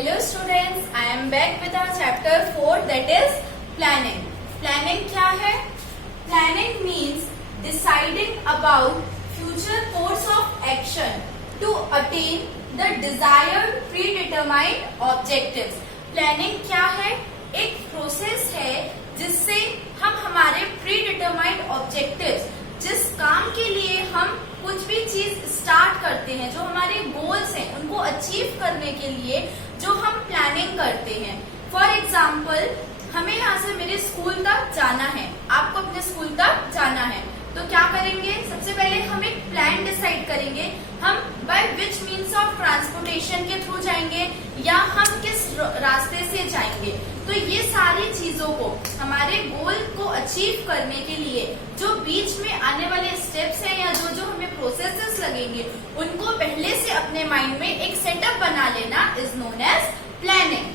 Hello students, I am back with our chapter 4 that is planning. Planning क्या है? Planning means deciding about future course of action to attain the desired predetermined objectives. Planning क्या है? एक process है जिससे हम हमारे predetermined objectives, जिस काम के लिए हम कुछ भी चीज स्टार्ट करते हैं, जो हमारे गोल्स हैं, उनको अचीव करने के लिए जो हम प्लानिंग करते हैं. फॉर एग्जाम्पल, हमें यहाँ से मेरे स्कूल तक जाना है, आपको अपने स्कूल तक जाना है, तो क्या करेंगे? सबसे पहले हम एक प्लान डिसाइड करेंगे. हम by which means of transportation के थ्रू जाएंगे या हम किस रास्ते से जाएंगे. तो ये सारी चीजों को, हमारे गोल को अचीव करने के लिए जो बीच में आने वाले स्टेप्स हैं या जो हमें प्रोसेसेस लगेंगे, उनको पहले से अपने माइंड में एक सेटअप बना लेना is known as planning.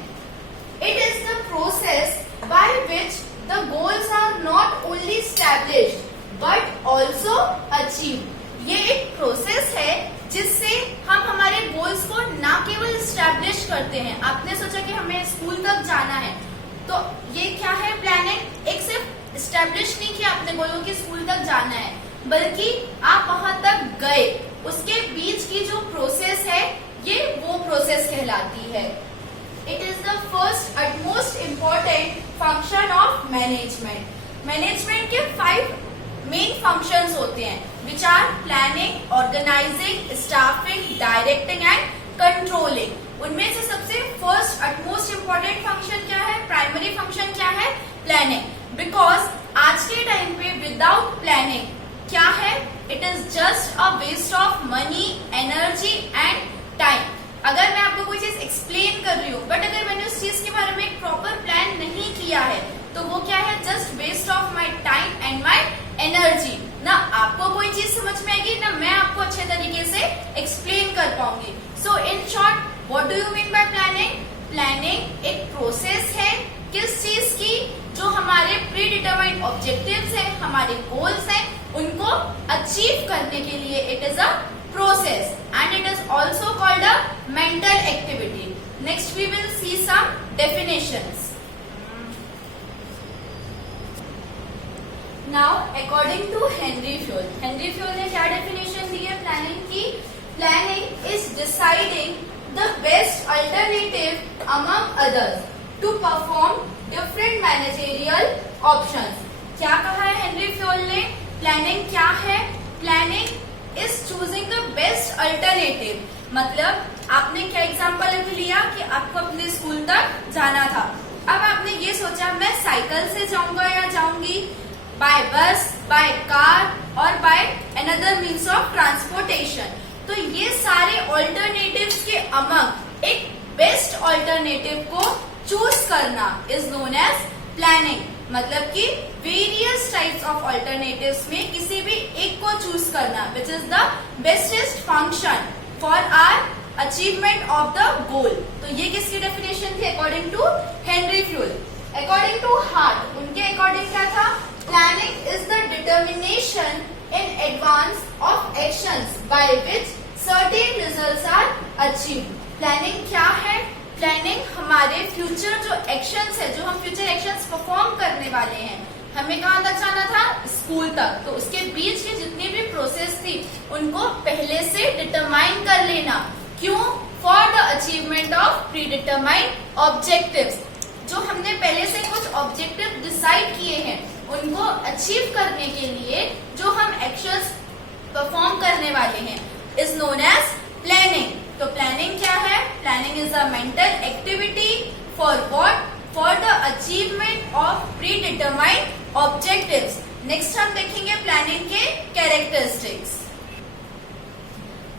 It is the process by which the goals are not only established but also achieve. ये एक प्रोसेस है जिससे हम हमारे गोल्स को ना केवल स्टैब्लिश करते हैं. आपने सोचा कि हमें स्कूल तक जाना है, तो ये क्या है? प्लानिंग. एक सिर्फ स्टैब्लिश नहीं किया आपने गोलों की स्कूल तक जाना है, बल्कि आप वहां तक गए, उसके बीच की जो प्रोसेस है, ये वो प्रोसेस कहलाती है. It is the first and most important function of management. Management के 5 मेन फंक्शंस होते हैं, which are planning, organizing, staffing, directing and controlling. उनमें से सबसे first and most important function क्या है? प्राइमरी फंक्शन क्या है? प्लानिंग. बिकॉज आज के टाइम पे विदाउट प्लानिंग क्या है? It is just a waste of money, energy and time. अगर मैं आपको कोई चीज एक्सप्लेन कर रही हूँ, बट अगर मैंने उस चीज के बारे में एक प्रॉपर प्लान नहीं किया है, तो वो क्या है? Just waste of my time and my energy. ना आपको कोई चीज समझ में आएगी, ना मैं आपको अच्छे तरीके से एक्सप्लेन कर पाऊंगी. So in short, what do you mean by planning? Planning एक प्रोसेस है किस चीज की? जो हमारे प्री डिटरमाइंड ऑब्जेक्टिव्स हैं, हमारे गोल्स हैं, उनको अचीव करने के लिए it is a process and it is also called a mental activity. Next we will see some definitions. Now according to Henry Fayol ने क्या definition दी है planning की? Planning is deciding the best alternative among others to perform different managerial options. क्या कहा है Henry Fayol ने? Planning क्या है? Planning is choosing the best alternative. मतलब आपने क्या एग्जाम्पल अभी लिया कि आपको अपने स्कूल तक जाना था. अब आपने ये सोचा मैं साइकिल से जाऊंगा या जाऊंगी बाय बस, बाय कार और by another means of transportation. तो ये सारे ऑल्टरनेटिव्स के अमंग एक बेस्ट ऑल्टरनेटिव को चूज करना इज नोन एज प्लानिंग. मतलब कि वेरियस टाइप्स ऑफ ऑल्टरनेटिव्स में किसी भी एक को चूज करना, which is the bestest function for our achievement of the goal. तो ये किसकी डेफिनेशन थी according to Henry Fayol. According to Hart, उनके अकॉर्डिंग क्या था? Planning is the determination in advance of actions by which certain results are achieved. Planning क्या है? Planning हमारे फ्यूचर जो एक्शंस है, जो हम फ्यूचर एक्शंस परफॉर्म करने वाले हैं, हमें कहाँ तक जाना था? स्कूल तक. तो उसके बीच की जितनी भी प्रोसेस थी, उनको पहले से डिटरमाइन कर लेना. क्यों? For the achievement of pre determined objectives. जो हमने पहले से कुछ ऑब्जेक्टिव डिसाइड किए हैं, उनको अचीव करने के लिए जो हम एक्शंस परफॉर्म करने वाले हैं इज नोन एज प्लानिंग. तो प्लानिंग क्या है? Planning is a mental activity for what? For the achievement of pre determined objectives. Next हम देखेंगे प्लानिंग के कैरेक्टरिस्टिक्स.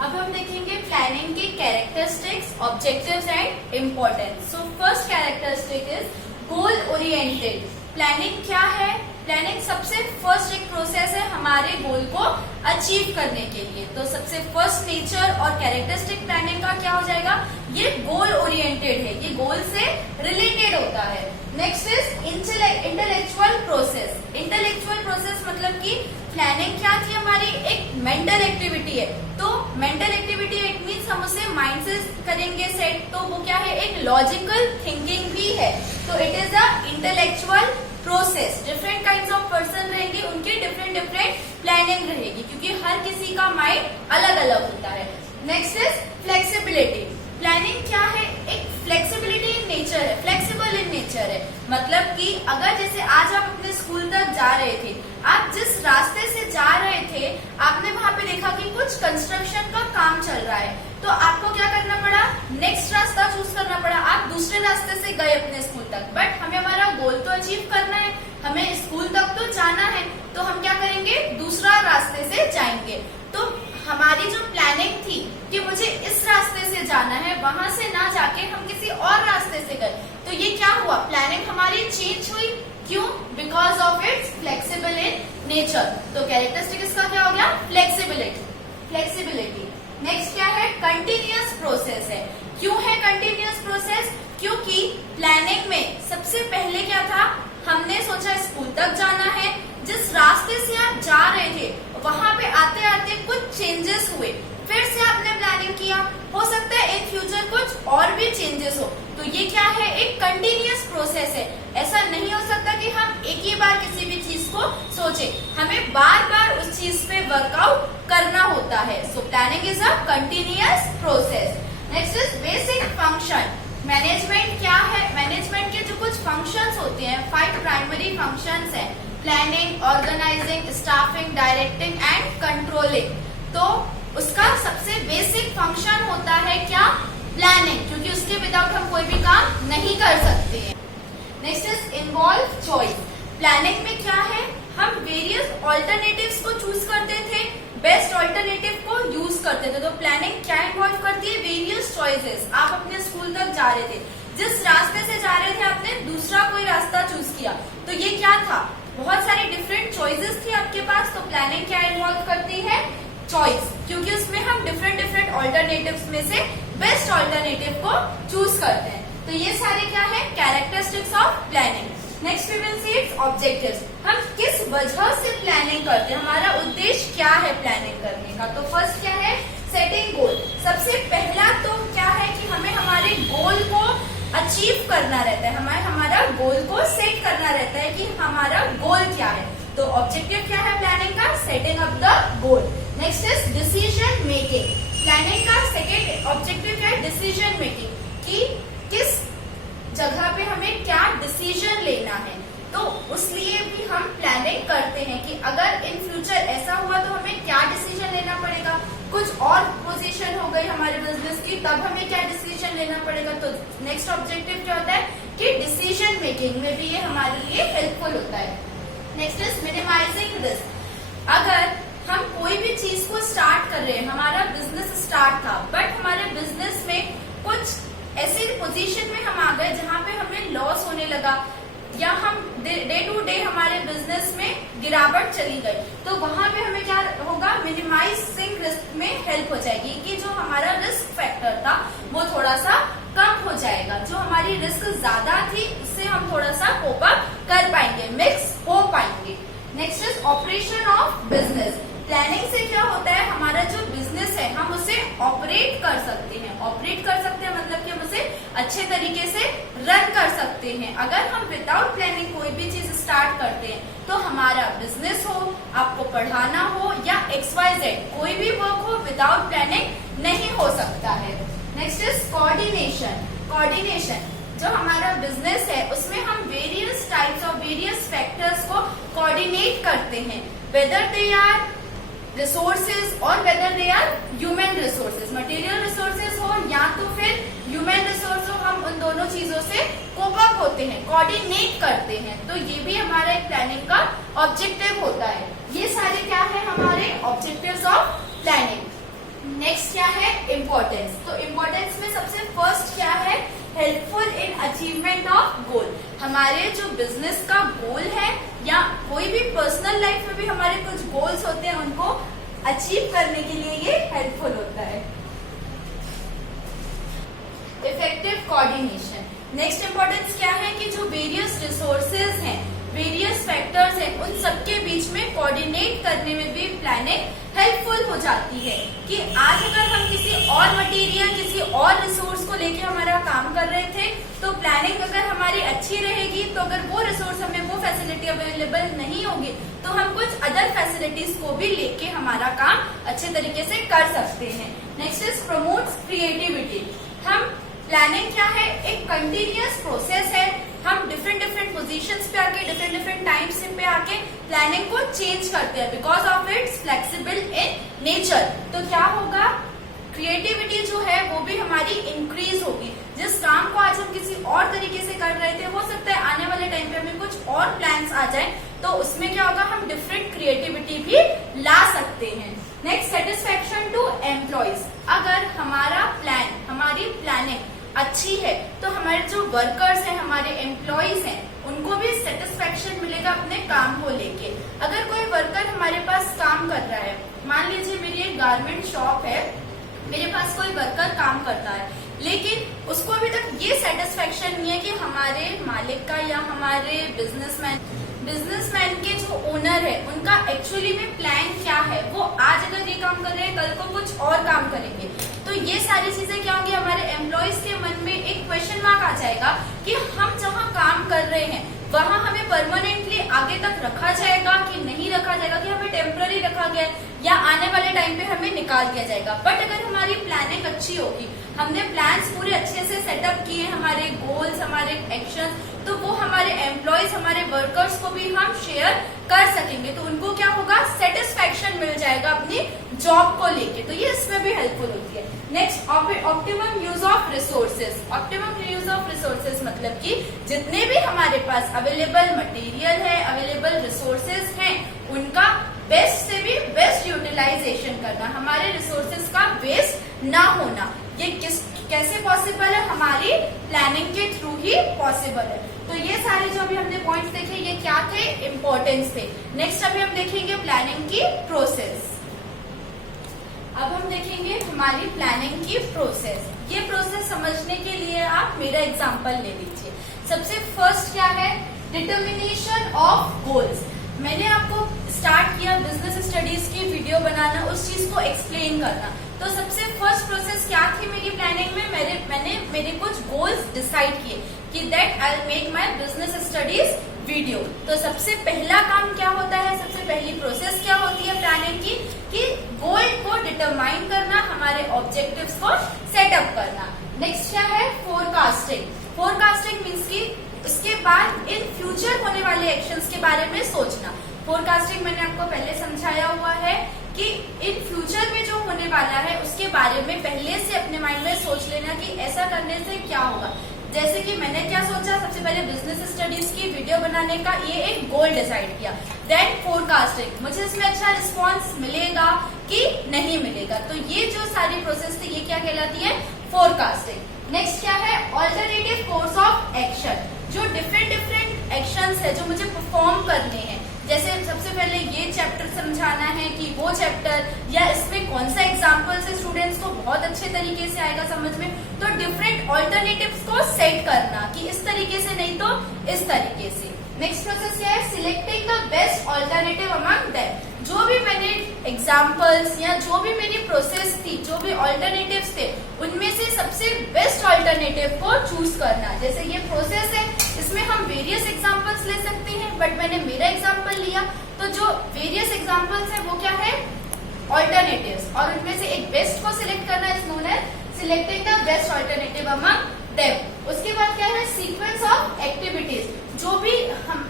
अब हम देखेंगे प्लानिंग के characteristics, objectives and importance. So first characteristic is goal oriented. Planning क्या है? प्लानिंग सबसे फर्स्ट एक प्रोसेस है हमारे गोल को अचीव करने के लिए. तो सबसे फर्स्ट नेचर और कैरेक्टरिस्टिक प्लानिंग का क्या हो जाएगा? ये गोल ओरिएंटेड है, ये गोल से रिलेटेड होता है. Next is intellectual process. Intellectual process मतलब कि प्लानिंग क्या थी हमारी, एक मेंटल एक्टिविटी है। तो मेंटल एक्टिविटी इट मीन्स हम उसे माइंड से करेंगे सेट, तो वो क्या है, एक लॉजिकल थिंकिंग भी है। तो it is a intellectual process. Different kinds of person रहेंगे, उनकी डिफरेंट प्लानिंग रहेगी, क्योंकि हर किसी का माइंड अलग अलग होता है। Next is flexibility. प्लानिंग क्या है, एक फ्लेक्सिबिलिटी इन नेचर है, फ्लेक्सिबल इन नेचर है। मतलब कि अगर जैसे आज आप अपने स्कूल तक जा रहे थे, आप जिस रास्ते से जा रहे थे आपने वहां पे देखा कि कुछ कंस्ट्रक्शन का काम चल रहा है, तो आपको क्या करना पड़ा, नेक्स्ट रास्ता चूज करना पड़ा। आप दूसरे रास्ते से गए अपने स्कूल तक, बट हमें हमारा गोल तो अचीव करना है, हमें स्कूल तक तो जाना है, तो हम क्या करेंगे, दूसरा रास्ते से जाएंगे। तो हमारी जो प्लानिंग थी कि मुझे इस रास्ते से जाना है, वहां से ना जाके हम किसी और रास्ते से गए, तो ये क्या हुआ, प्लानिंग हमारी चेंज हुई। क्यों? Because of its flexible in nature. तो कैरेक्टरिस्टिक इसका क्या हो गया, फ्लेक्सिबिलिटी। नेक्स्ट क्या है, कंटिन्यूअस प्रोसेस है। क्यों है कंटिन्यूअस प्रोसेस? क्योंकि प्लानिंग में सबसे पहले क्या था, हमने सोचा स्कूल तक जाना है, जिस रास्ते से आप जा रहे थे वहां पे आते आते कुछ चेंजेस हुए, फिर से आपने प्लानिंग किया, हो सकता है इन फ्यूचर कुछ और भी चेंजेस हो। तो ये क्या है, एक कंटिन्यूअस प्रोसेस है। ऐसा नहीं हो सकता कि हम एक ही बार किसी भी चीज को सोचे, हमें बार बार उस चीज पे वर्कआउट करना होता है। So planning is a continuous process. Next is basic function. Management क्या है, मैनेजमेंट के जो कुछ फंक्शंस होते हैं, 5 प्राइमरी फंक्शंस हैं, planning, organizing, staffing, directing and controlling. तो उसका सबसे बेसिक फंक्शन होता है क्या, प्लानिंग, क्योंकि उसके विदाउट हम कोई भी काम नहीं कर सकते हैं। Next is involve choice. Planning में क्या है, हम वेरियस ऑल्टरनेटिव्स को चूज करते थे, बेस्ट ऑल्टरनेटिव को यूज करते थे। तो प्लानिंग क्या इन्वॉल्व करती है, वेरियस चॉइसेस। आप अपने स्कूल तक जा रहे थे, जिस रास्ते से जा रहे थे आपने दूसरा कोई रास्ता चूज किया, तो ये क्या था, बहुत सारी डिफरेंट चॉइसेस थी आपके पास। तो प्लानिंग क्या इन्वॉल्व करती है, चॉइस, क्योंकि उसमें हम डिफरेंट ऑल्टरनेटिव्स में से बेस्ट ऑल्टरनेटिव को चूज करते हैं। तो ये सारे क्या है, characteristics of planning. Next we will see its objectives. हम किस वजह से प्लानिंग करते हैं, हमारा उद्देश्य क्या है प्लानिंग करने का। तो फर्स्ट क्या है, सेटिंग गोल। सबसे पहला तो क्या है कि हमें हमारे गोल को अचीव करना रहता है, हमें हमारा गोल को सेट करना रहता है कि हमारा गोल क्या है। तो ऑब्जेक्टिव क्या है प्लानिंग का, setting up the goal. Next is decision making. Planning का सेकेंड ऑब्जेक्टिव क्या है, डिसीजन मेकिंग, कि किस जगह पे हमें क्या डिसीजन लेना है। तो उसलिए भी हम प्लानिंग करते हैं कि अगर इन फ्यूचर ऐसा हुआ तो हमें क्या डिसीजन लेना पड़ेगा, कुछ और पोजीशन हो गई हमारे बिजनेस की, तब हमें क्या डिसीजन लेना पड़ेगा। तो नेक्स्ट ऑब्जेक्टिव क्या होता है कि डिसीजन मेकिंग में भी ये हमारे लिए हेल्पफुल होता है। Next is minimizing risk. अगर हम कोई भी चीज को स्टार्ट कर रहे हैं, हमारा बिजनेस स्टार्ट था, बट हमारे बिजनेस में कुछ ऐसी पोजीशन में हम आ गए जहाँ पे हमें लॉस होने लगा, या हम डे टू डे हमारे बिजनेस में गिरावट चली गई, तो वहां पे हमें क्या होगा, मिनिमाइजिंग रिस्क में हेल्प हो जाएगी कि जो हमारा रिस्क फैक्टर था वो थोड़ा सा कम हो जाएगा। जो हमारी रिस्क ज्यादा थी उससे हम थोड़ा सा कोप अप कर पाएंगे, मिक्स हो पाएंगे। Next is operation of business. Planning से क्या होता है, हमारा जो बिजनेस है हम उसे ऑपरेट कर सकते हैं। ऑपरेट कर सकते हैं मतलब कि हम उसे अच्छे तरीके से रन कर सकते हैं। अगर हम विदाउट प्लानिंग कोई भी चीज स्टार्ट करते हैं तो हमारा बिजनेस हो, आपको पढ़ाना हो या XYZ कोई भी वर्क हो, विदाउट प्लानिंग नहीं हो सकता है। Next is coordination. कोऑर्डिनेशन, जो हमारा बिजनेस है उसमें हम various types of various factors को कोऑर्डिनेट करते हैं, वेदर दे आर रिसोर्सेज और whether they are human resources. Material resources हो या तो फिर ह्यूमन रिसोर्स हो, हम उन दोनों चीजों से कोप अप होते हैं, कोऑर्डिनेट करते हैं। तो ये भी हमारा एक प्लानिंग का ऑब्जेक्टिव होता है। ये सारे क्या है हमारे ऑब्जेक्टिव्स ऑफ प्लानिंग। नेक्स्ट क्या है, इम्पोर्टेंस। तो इम्पोर्टेंस में सबसे फर्स्ट क्या है, helpful in achievement of goal. हमारे जो बिजनेस का गोल है या कोई भी पर्सनल लाइफ में भी हमारे कुछ गोल्स होते हैं, उनको अचीव करने के लिए ये हेल्पफुल होता है। Effective coordination. नेक्स्ट इंपॉर्टेंस क्या है कि जो वेरियस रिसोर्सेज हैं, वेरियस फैक्टर्स हैं, उन सबके बीच में कोऑर्डिनेट करने में भी प्लानिंग हेल्पफुल हो जाती है। कि आज अगर हम किसी और मटेरियल, किसी और रिसोर्स को लेके हमारा काम कर रहे थे, तो प्लानिंग अगर हमारी अच्छी रहेगी, तो अगर वो रिसोर्स हमें, वो फैसिलिटी अवेलेबल नहीं होगी, तो हम कुछ अदर फैसिलिटीज को भी लेके हमारा काम अच्छे तरीके से कर सकते हैं। Next is promotes creativity. हम प्लानिंग क्या है, एक कंटिन्यूअस प्रोसेस है। हम डिफरेंट पोजीशंस पे आके, डिफरेंट टाइम्स पे आके प्लानिंग को चेंज करते हैं because of its flexible in nature. तो क्या होगा, क्रिएटिविटी जो है वो भी हमारी इंक्रीज होगी। जिस काम को आज हम किसी और तरीके से कर रहे थे, हो सकता है आने वाले टाइम पे हमें कुछ और प्लान्स आ जाए, तो उसमें क्या होगा, हम डिफरेंट क्रिएटिविटी भी ला सकते हैं। Next, satisfaction to employees. अगर हमारा प्लान, हमारी प्लानिंग अच्छी है, तो हमारे जो वर्कर्स हैं, हमारे एम्प्लॉयज हैं, उनको भी सेटिस्फेक्शन मिलेगा अपने काम को लेके। अगर कोई वर्कर हमारे पास काम कर रहा है, मान लीजिए मेरी एक गारमेंट शॉप है, मेरे पास कोई वर्कर काम करता है, लेकिन उसको अभी तक ये सेटिस्फेक्शन नहीं है कि हमारे मालिक का या हमारे बिजनेसमैन के जो ओनर है, उनका एक्चुअली में प्लान क्या है। वो आज अगर ये काम कर रहे हैं, कल को कुछ और काम करेंगे, तो ये सारी चीजें क्या होंगी, हमारे एम्प्लॉयज के मन में एक क्वेश्चन मार्क आ जाएगा कि हम जहाँ काम कर रहे हैं वहाँ हमें परमानेंटली आगे तक रखा जाएगा कि नहीं रखा जाएगा, कि हमें टेम्पररी रखा गया है या आने वाले टाइम पे हमें निकाल दिया जाएगा। बट अगर हमारी प्लानिंग अच्छी होगी, हमने प्लान्स पूरे अच्छे से सेटअप किए, हमारे गोल्स, हमारे एक्शन, तो वो हमारे एम्प्लॉयज, हमारे वर्कर्स को भी हम शेयर कर सकेंगे, तो उनको क्या होगा, सेटिस्फेक्शन मिल जाएगा अपनी जॉब को लेके। तो ये इसमें भी हेल्पफुल होती है। Next, optimum use of resources. Optimum use of resources मतलब कि जितने भी हमारे पास अवेलेबल मटेरियल है, अवेलेबल रिसोर्सेज हैं, उनका बेस्ट से भी बेस्ट यूटिलाइजेशन करना, हमारे रिसोर्सेज का वेस्ट ना होना। ये कैसे पॉसिबल है, हमारी प्लानिंग के थ्रू ही पॉसिबल है। तो ये सारे जो अभी हमने पॉइंट्स देखे, ये क्या थे, इम्पोर्टेंस थे। नेक्स्ट अभी हम देखेंगे प्लानिंग की प्रोसेस। अब हम देखेंगे हमारी प्लानिंग की प्रोसेस। ये प्रोसेस समझने के लिए आप मेरा एग्जांपल ले लीजिए। सबसे फर्स्ट क्या है, डिटर्मिनेशन ऑफ गोल्स। मैंने आपको स्टार्ट किया बिजनेस स्टडीज की वीडियो बनाना, उस चीज को एक्सप्लेन करना। तो सबसे फर्स्ट प्रोसेस क्या थी मेरी प्लानिंग में, मैंने मेरे कुछ गोल्स डिसाइड किए कि that I will make my business studies video. तो सबसे पहला काम क्या होता है, सबसे पहली प्रोसेस क्या होती है प्लानिंग की, कि गोल को डिटरमाइन करना, हमारे ऑब्जेक्टिव्स को सेटअप करना। नेक्स्ट क्या है, फोरकास्टिंग। फोरकास्टिंग मीन्स की उसके बाद इन फ्यूचर होने वाले एक्शंस के बारे में सोचना। फोरकास्टिंग मैंने आपको पहले समझाया हुआ है कि इन फ्यूचर में जो होने वाला है उसके बारे में पहले से अपने माइंड में सोच लेना कि ऐसा करने से क्या होगा। जैसे कि मैंने क्या सोचा, सबसे पहले बिजनेस स्टडीज की वीडियो बनाने का ये एक गोल डिसाइड किया। देन फोरकास्टिंग, मुझे इसमें अच्छा रिस्पॉन्स मिलेगा कि नहीं मिलेगा। तो ये जो सारी प्रोसेस थी, ये क्या कहलाती है, फोरकास्टिंग। नेक्स्ट क्या है, ऑल्टरनेटिव कोर्स ऑफ एक्शन। जो डिफरेंट एक्शंस है जो मुझे परफॉर्म करने हैं, जैसे सबसे पहले ये चैप्टर समझाना है कि वो चैप्टर, या इसमें कौन सा एग्जाम्पल से स्टूडेंट्स को बहुत अच्छे तरीके से आएगा समझ में। तो डिफरेंट ऑल्टरनेटिव्स को सेट करना कि इस तरीके से नहीं तो इस तरीके से। नेक्स्ट प्रोसेस क्या है, selecting the best alternative among them. जो भी मैंने एग्जाम्पल्स या जो भी मेरी प्रोसेस थी, जो भी ऑल्टरनेटिव्स थे, उनमें से सबसे बेस्ट ऑल्टरनेटिव को चूज करना। जैसे ये प्रोसेस है, इसमें हम वेरियस एग्जाम्पल्स ले सकते हैं, बट मैंने मेरा एग्जाम्पल लिया, तो जो वेरियस एग्जाम्पल्स है वो क्या है, ऑल्टरनेटिव्स, और उनमें से एक बेस्ट को सिलेक्ट करना is known as selecting the best alternative among them. उसके बाद क्या है, सीक्वेंस ऑफ एक्टिविटीज। जो भी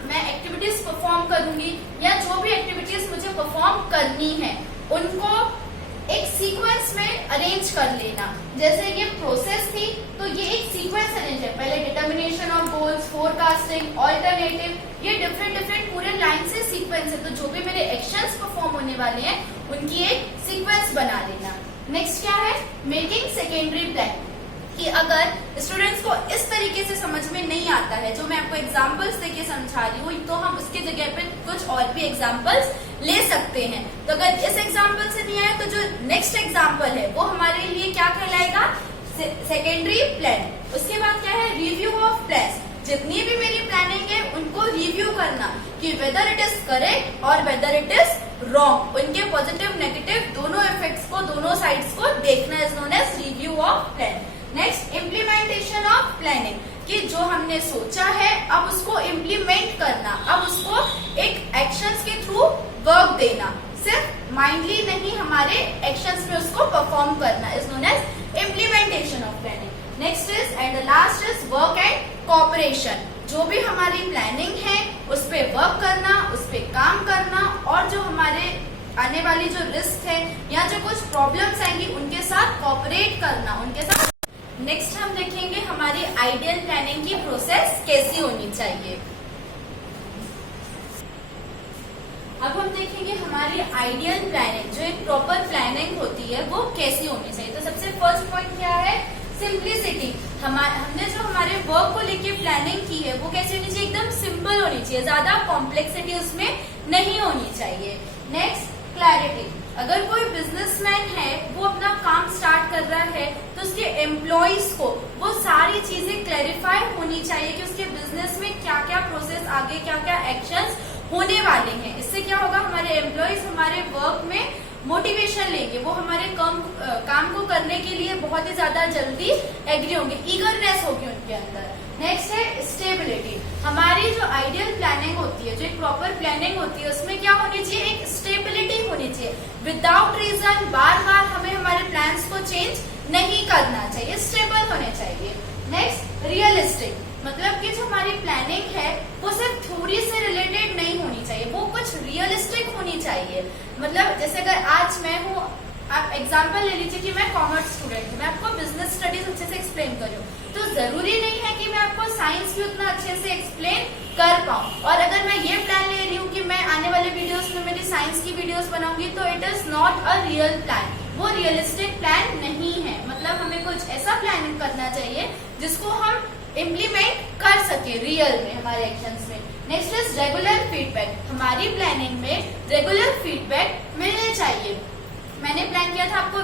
मैं एक्टिविटीज परफॉर्म करूंगी या जो भी एक्टिविटीज मुझे परफॉर्म करनी है, उनको एक सीक्वेंस में अरेंज कर लेना। जैसे ये प्रोसेस थी, तो ये एक सीक्वेंस अरेंज है, पहले determination of goals, forecasting, alternative, ये डिफरेंट पूरे लाइन से सीक्वेंस है। तो जो भी मेरे एक्शंस परफॉर्म होने वाले हैं, उनकी एक सीक्वेंस बना लेना। नेक्स्ट क्या है, मेकिंग सेकेंडरी प्लान। कि अगर स्टूडेंट्स को इस तरीके से समझ में नहीं आता है, जो मैं आपको एग्जांपल्स देके समझा रही हूँ, तो हम उसकी जगह पे कुछ और भी एग्जांपल्स ले सकते हैं। तो अगर इस एग्जांपल से नहीं आया, तो जो नेक्स्ट एग्जांपल है वो हमारे लिए क्या कहलाएगा, सेकेंडरी प्लान। उसके बाद क्या है, रिव्यू ऑफ देखना कि वेदर इट इज करेक्ट और वेदर इट इज रॉन्ग, उनके पॉजिटिव नेगेटिव दोनों इफेक्ट्स को, दोनों साइड्स को देखना is known as review of plan. Next, implementation of planning, कि जो हमने सोचा है अब उसको इम्प्लीमेंट करना, अब उसको एक एक्शंस के थ्रू वर्क देना, सिर्फ माइंडली नहीं हमारे एक्शंस में उसको परफॉर्म करना is known as implementation of planning. Next is and the last is work and cooperation, जो भी हमारी प्लानिंग है उस पे वर्क करना, उस पे काम करना और जो हमारे आने वाली जो रिस्क है या जो कुछ प्रॉब्लम्स आएंगी उनके साथ कोऑपरेट करना, उनके साथ। नेक्स्ट हम देखेंगे हमारी आइडियल प्लानिंग की प्रोसेस कैसी होनी चाहिए। अब हम देखेंगे हमारी आइडियल प्लानिंग, जो एक प्रॉपर प्लानिंग होती है वो कैसी होनी चाहिए। तो सबसे फर्स्ट पॉइंट क्या है, सिंप्लिसिटी। हमने जो हमारे वर्क को लेके प्लानिंग की है वो कैसी होनी चाहिए, एकदम सिंपल होनी चाहिए, ज्यादा कॉम्प्लेक्सिटी उसमें नहीं होनी चाहिए। Next, clarity. अगर कोई बिजनेसमैन है वो अपना काम स्टार्ट कर रहा है तो उसके एम्प्लॉइज को वो सारी चीजें क्लैरिफाई होनी चाहिए कि उसके बिजनेस में क्या क्या प्रोसेस, आगे क्या क्या एक्शंस होने वाले हैं। इससे क्या होगा, हमारे एम्प्लॉइज हमारे वर्क में मोटिवेशन लेंगे, वो हमारे काम को करने के लिए बहुत ही ज्यादा जल्दी एग्री होंगे, ईगरनेस होगी उनके अंदर। नेक्स्ट है स्टेबिलिटी। हमारी जो आइडियल प्लानिंग होती है, जो एक प्रॉपर प्लानिंग होती है, उसमें क्या होनी चाहिए, एक स्टेबिलिटी होनी चाहिए। विदाउट रीजन बार बार हमें हमारे प्लान्स को चेंज नहीं करना चाहिए, स्टेबल होने चाहिए। नेक्स्ट, रियलिस्टिक, मतलब कि जो हमारी प्लानिंग है वो सिर्फ थ्योरी से रिलेटेड नहीं होनी चाहिए, वो कुछ रियलिस्टिक होनी चाहिए। मतलब जैसे अगर आज मैं हूँ, आप एग्जांपल ले लीजिए कि मैं कॉमर्स स्टूडेंट हूँ, मैं आपको बिजनेस स्टडीज अच्छे से एक्सप्लेन कर रही हूँ, तो जरूरी नहीं है कि मैं आपको साइंस भी उतना अच्छे से एक्सप्लेन कर पाऊँ। और अगर मैं ये प्लान ले रही हूँ कि मैं आने वाले वीडियोस में मेरी साइंस की वीडियोस बनाऊंगी, तो it is not a real plan, वो रियलिस्टिक प्लान नहीं है। मतलब हमें कुछ ऐसा प्लानिंग करना चाहिए जिसको हम इम्प्लीमेंट कर सके रियल में हमारे एक्शंस में। Next is regular feedback. हमारी प्लानिंग में रेगुलर फीडबैक मिलने चाहिए। मैंने प्लान किया था आपको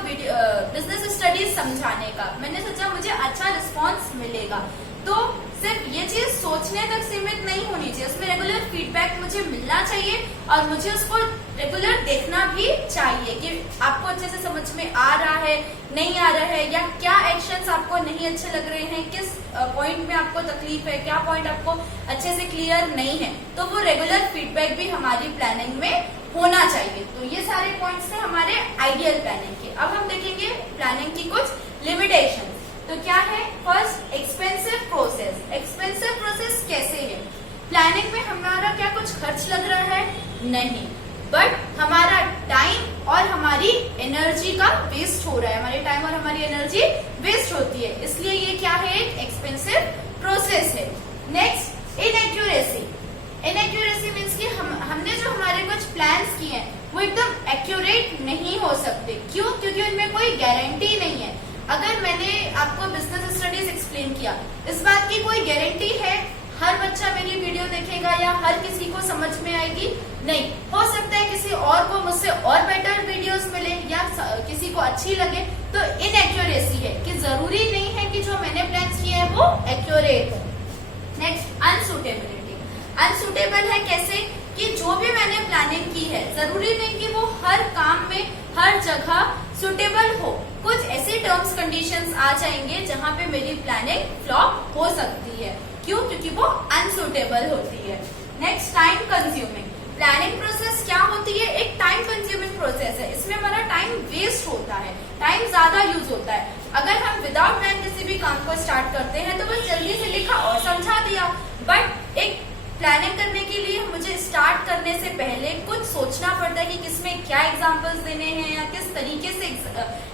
बिजनेस स्टडीज समझाने का, मैंने सोचा मुझे अच्छा रिस्पांस मिलेगा, तो सिर्फ ये चीज सोचने तक सीमित नहीं होनी चाहिए, उसमें रेगुलर फीडबैक मुझे मिलना चाहिए और मुझे उसको रेगुलर देखना भी चाहिए कि आपको अच्छे से समझ में आ रहा है, नहीं आ रहा है, या क्या एक्शंस आपको नहीं अच्छे लग रहे हैं, किस पॉइंट में आपको तकलीफ है, क्या पॉइंट आपको अच्छे से क्लियर नहीं है, तो वो रेगुलर फीडबैक भी हमारी प्लानिंग में होना चाहिए। तो ये सारे पॉइंट्स थे हमारे आइडियल प्लानिंग के। अब हम देखेंगे प्लानिंग की कुछ लिमिटेशन। तो क्या है, first, expensive process. Expensive process कैसे है, प्लानिंग में हमारा क्या कुछ खर्च लग रहा है, नहीं, बट हमारा टाइम और हमारी एनर्जी का वेस्ट हो रहा है, हमारे टाइम और हमारी एनर्जी वेस्ट होती है, इसलिए ये क्या है, एक एक्सपेंसिव प्रोसेस है। Next, inaccuracy. इनएक्यूरेसी मीन्स कि हमने जो हमारे कुछ प्लान्स किए हैं वो एकदम एक्यूरेट नहीं हो सकते। क्यों, क्योंकि उनमें कोई गारंटी नहीं है। अगर मैंने आपको बिजनेस स्टडीज एक्सप्लेन किया, इस बात की कोई गारंटी है हर बच्चा मेरी वीडियो देखेगा या हर किसी को समझ में आएगी, नहीं। हो सकता है किसी और को मुझसे और बेटर वीडियोस मिले या किसी को अच्छी लगे, तो इनएक्यूरेसी है कि जरूरी नहीं है कि जो मैंने प्लान किए हैं वो एक्यूरेट हो। नेक्स्ट, अनसूटेबिलिटी। अनसूटेबल है कैसे, कि जो भी मैंने प्लानिंग की है जरूरी नहीं कि वो हर काम में हर जगह सुटेबल हो, कुछ ऐसे टर्म्स कंडीशंस आ जाएंगे जहां पे मेरी प्लानिंग फ्लॉप हो सकती है। क्यों, क्योंकि वो अनसूटेबल होती है। Next, time consuming. Planning process क्या होती है, एक टाइम कंज्यूमिंग प्रोसेस है, इसमें हमारा टाइम वेस्ट होता है, टाइम ज्यादा यूज होता है। अगर हम विदाउट प्लान किसी भी काम को स्टार्ट करते हैं तो बस जल्दी से लिखा और समझा दिया, बट एक प्लानिंग करने के लिए मुझे स्टार्ट करने से पहले कुछ सोचना पड़ता है कि किसमें क्या एग्जांपल्स देने हैं या किस तरीके से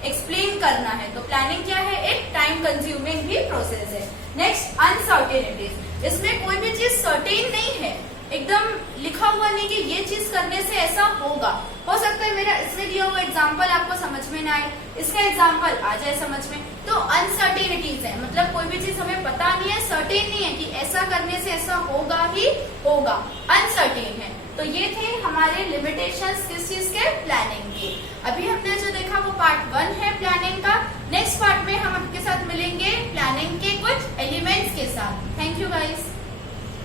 एक्सप्लेन करना है। तो प्लानिंग क्या है, एक टाइम कंज्यूमिंग भी प्रोसेस है। Next, uncertainties. इसमें कोई भी चीज सर्टेन नहीं है, एकदम लिखा हुआ नहीं कि ये चीज करने से ऐसा होगा। हो सकता है मेरा इसमें दिया हुआ एग्जाम्पल आपको समझ में ना आए, इसका एग्जाम्पल आ जाए समझ में, तो अनसर्टेनिटीज है, मतलब कोई भी चीज हमें पता नहीं है, सर्टेन नहीं है कि ऐसा करने से ऐसा होगा ही होगा, अनसर्टेन है। तो ये थे हमारे लिमिटेशंस किस चीज के, प्लानिंग के। अभी हमने जो देखा वो पार्ट 1 है प्लानिंग का। नेक्स्ट पार्ट में हम आपके साथ मिलेंगे प्लानिंग के कुछ एलिमेंट्स के साथ। Thank you guys.